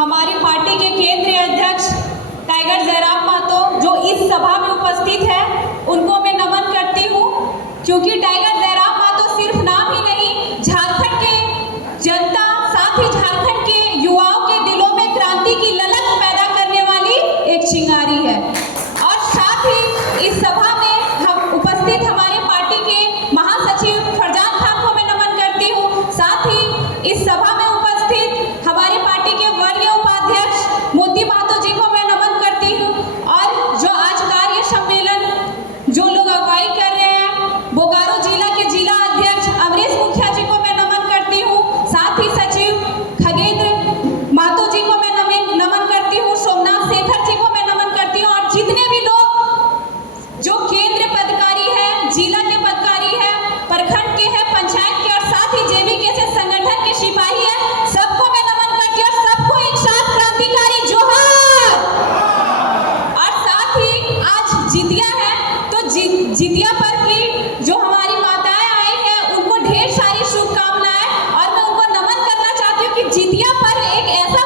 हमारी पार्टी के केंद्रीय अध्यक्ष टाइगर जयराम महतो जो इस सभा में उपस्थित है, उनको मैं नमन करती हूँ, क्योंकि टाइगर जयराम महतो सिर्फ नाम ही नहीं, झारखंड के जनता साथ ही झारखंड के युवाओं के दिलों में क्रांति की ललक पैदा करने वाली एक चिंगारी है। और साथ ही इस सभा में हम उपस्थित हमारे पार्टी के महासचिव फरजान खान को मैं नमन करती हूँ। साथ ही इस सभा में उपस्थित हमारे पार्टी के वरीय उपाध्यक्ष मोती महतो जी को मैं नमन करती हूँ। और जो आज कार्य सम्मेलन जो लोग अगुवाई कर रहे हैं, बोकारो जिला के जिला अध्यक्ष अमरीश मुखिया जी को मैं नमन करती हूँ। साथ ही सचिव खगेंद्र महतो जी को मैं नमन करती हूँ। सोमनाथ शेखर जी को मैं नमन करती हूँ। और जितने भी लोग जो केंद्र पदाधिकारी है, जिला के पदाधिकारी है, प्रखंड के है, पंचायत के और साथ ही जेबी के से संगठन के सिपाही है, सबको मैं नमन करती हूँ। सबको एक साथ क्रांतिकारी जोहार। और साथ ही आज जितिया है, तो जितिया पर की जो हमारी माताएं आई हैं, उनको ढेर सारी शुभकामनाएं। और मैं उनको नमन करना चाहती हूँ कि जितिया पर एक ऐसा